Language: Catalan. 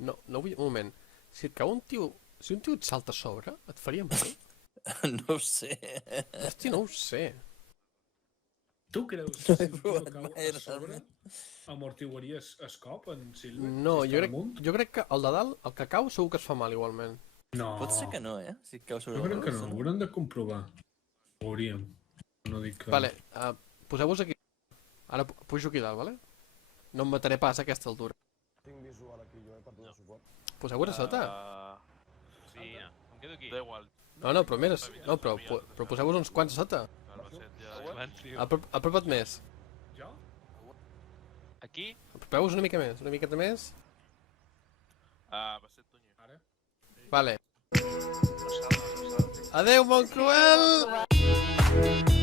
No, no vull... Un moment. Si et cau un tio... Si un tio et salta a sobre, et faria mal? No ho sé. Hosti, no ho sé. Tu creus No que he si un tio provat cau mai, a sobre realment. amortiguaries el cop en Silver? No, Si està damunt? jo crec que el de dalt, el que cau, segur que es fa mal igualment. No. Pot ser que no, Si et cau sobre Jo la crec que no, persona. ho haurem de comprovar. Ho hauríem. No dic que... Vale, poseu-vos aquí. Ara pujo aquí dalt, vale? No em mataré pas a aquesta altura. Tinc visual aquí jo, per donar suport. Poseu-vos a sota. Sí, no. Em quedo aquí. Da igual. No, però mira, no, però poseu-vos uns quants a sota. Albacete ja... Silencio. Apropa't més. Jo? Aquí? Apropeu-vos una mica més, una miqueta més. Albacete Toño. Ara? Vale. No salta. Adeu, món cruel!